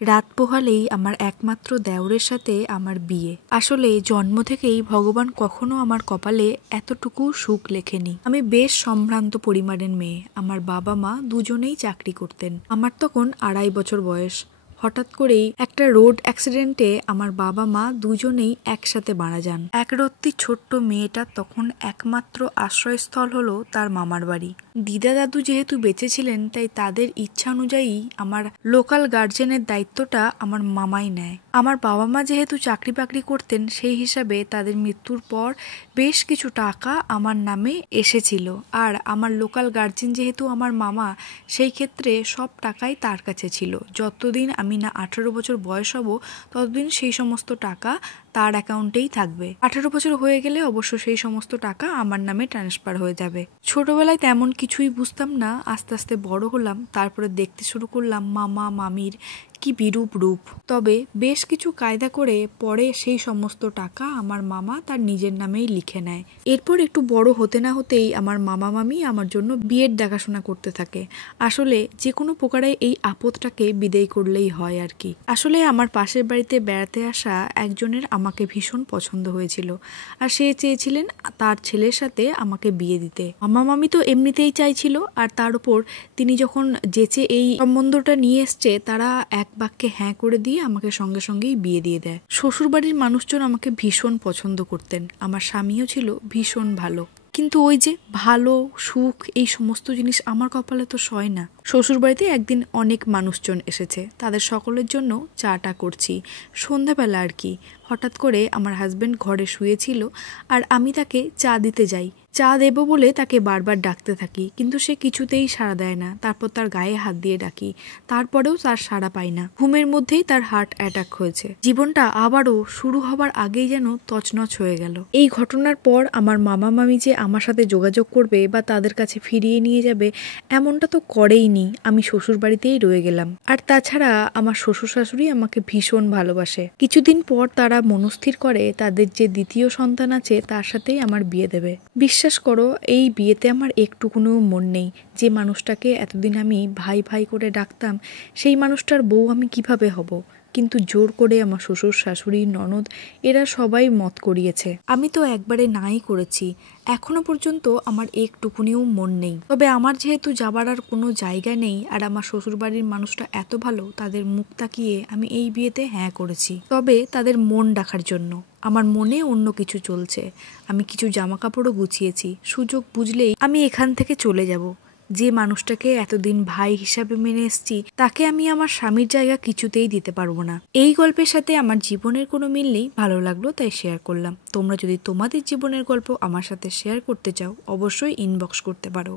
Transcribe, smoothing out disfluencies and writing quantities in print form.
রাত পোহালেই আমার একমাত্র দেওরের সাথে আমার বিয়ে। আসলে জন্ম থেকেই ভগবান কখনো আমার কপালে এতটুকু সুখ লেখেনি। আমি বেশ সম্ভ্রান্ত পরিবারের মেয়ে। আমার বাবা মা দুজনেই চাকরি করতেন। আমার তখন 2.5 বছর বয়স। হঠাৎ করেই একটা রোড অ্যাক্সিডেন্টে আমার বাবা মা দুজনেই একসাথে মারা যান। একরত্তি ছোট্ট মেয়েটার তখন একমাত্র আশ্রয়স্থল হলো তার মামার বাড়ি। দিদা দাদু যেহেতু বেঁচে ছিলেন, তাই তাদের ইচ্ছা অনুযায়ী আমার লোকাল গার্জেনের দায়িত্বটা আমার মামাই নেয়। আমার বাবা মা যেহেতু চাকরি বাকরি করতেন, সেই হিসাবে তাদের মৃত্যুর পর বেশ কিছু টাকা আমার নামে এসেছিল। আর আমার লোকাল গার্জেন যেহেতু আমার মামা, সেই ক্ষেত্রে সব টাকাই তার কাছে ছিল। যতদিন আমি না 18 বছর বয়স হব, ততদিন সেই সমস্ত টাকা তার অ্যাকাউন্টেই থাকবে। 18 বছর হয়ে গেলে অবশ্য সেই সমস্ত টাকা আমার নামে ট্রান্সফার হয়ে যাবে। ছোটবেলায় তেমন কিছুই বুঝতাম না। আস্তে আস্তে বড় হলাম, তারপরে দেখতে শুরু করলাম মামা মামির কি বিরূপ রূপ। তবে বেশ কিছু কায়দা করে পরে সেই সমস্ত টাকা আমার মামা তার নিজের নামেই লিখে নেয়। এরপর একটু বড় হতে না হতেই আমার মামা মামি আমার জন্য বিয়ের দেখাশোনা করতে থাকে। আসলে যে কোনো প্রকারে এই আপদটাকে বিদায় করলেই হয় আর কি। আসলে আমার পাশের বাড়িতে বেড়াতে আসা একজনের আমাকে ভীষণ পছন্দ হয়েছিল, আর সে চেয়েছিলেন তার ছেলের সাথে আমাকে বিয়ে দিতে। মামা মামি তো এমনিতেই চাইছিল, আর তার উপর তিনি যখন যেচে এই সম্বন্ধটা নিয়ে এসছে, তারা এক বাক্যে হ্যাঁ করে দিয়ে আমাকে সঙ্গে সঙ্গেই বিয়ে দিয়ে দেয়। শ্বশুরবাড়ির মানুষজন আমাকে ভীষণ পছন্দ করতেন। আমার স্বামীও ছিল ভীষণ ভালো, কিন্তু ওই যে ভালো সুখ এই সমস্ত জিনিস আমার কপালে তো সয় না। শ্বশুরবাড়িতে একদিন অনেক মানুষজন এসেছে, তাদের সকলের জন্য চাটা করছি সন্ধ্যাবেলা আর কি। হঠাৎ করে আমার হাজবেন্ড ঘরে শুয়েছিল, আর আমি তাকে চা দিতে যাই। চা দেব বলে তাকে বারবার ডাকতে থাকি, কিন্তু সে কিছুতেই সাড়া দেয় না। তারপর তার গায়ে হাত দিয়ে ডাকি, তারপরেও তার সাড়া পাই না। ঘুমের মধ্যেই তার হার্ট অ্যাটাক হয়েছে। জীবনটা আবারও শুরু হবার আগেই যেন তছনছ হয়ে গেল। এই ঘটনার পর আমার মামা মামি যে আমার সাথে যোগাযোগ করবে বা তাদের কাছে ফিরিয়ে নিয়ে যাবে, এমনটা তো করেইনি। আমি শ্বশুর বাড়িতেই রয়ে গেলাম। আর তাছাড়া আমার শ্বশুর শাশুড়ি আমাকে ভীষণ ভালোবাসে। কিছুদিন পর তারা মনস্থির করে তাদের যে দ্বিতীয় সন্তান আছে তার সাথেই আমার বিয়ে দেবে। বিশ্বাস করো, এই বিয়েতে আমার একটুকুনও মন নেই। যে মানুষটাকে এতদিন আমি ভাই ভাই করে ডাকতাম, সেই মানুষটার বউ আমি কিভাবে হব? কিন্তু জোর করে আমার শ্বশুর শাশুড়ি ননদ এরা সবাই মত করিয়েছে। আমি তো একবারে নাই করেছি। এখনো পর্যন্ত আমার একটুকুনিও মন নেই। তবে আমার যেহেতু যাবার আর কোনো জায়গা নেই, আর আমার শ্বশুরবাড়ির মানুষটা এত ভালো, তাদের মুখ তাকিয়ে আমি এই বিয়েতে হ্যাঁ করেছি। তবে তাদের মন রাখার জন্য। আমার মনে অন্য কিছু চলছে। আমি কিছু জামা কাপড়ও গুছিয়েছি। সুযোগ বুঝলেই আমি এখান থেকে চলে যাব। যে মানুষটাকে এতদিন ভাই হিসাবে মেনে এসেছি, তাকে আমি আমার স্বামীর জায়গা কিছুতেই দিতে পারবো না। এই গল্পের সাথে আমার জীবনের কোনো মিল নেই, ভালো লাগলো তাই শেয়ার করলাম। তোমরা যদি তোমাদের জীবনের গল্প আমার সাথে শেয়ার করতে চাও, অবশ্যই ইনবক্স করতে পারো।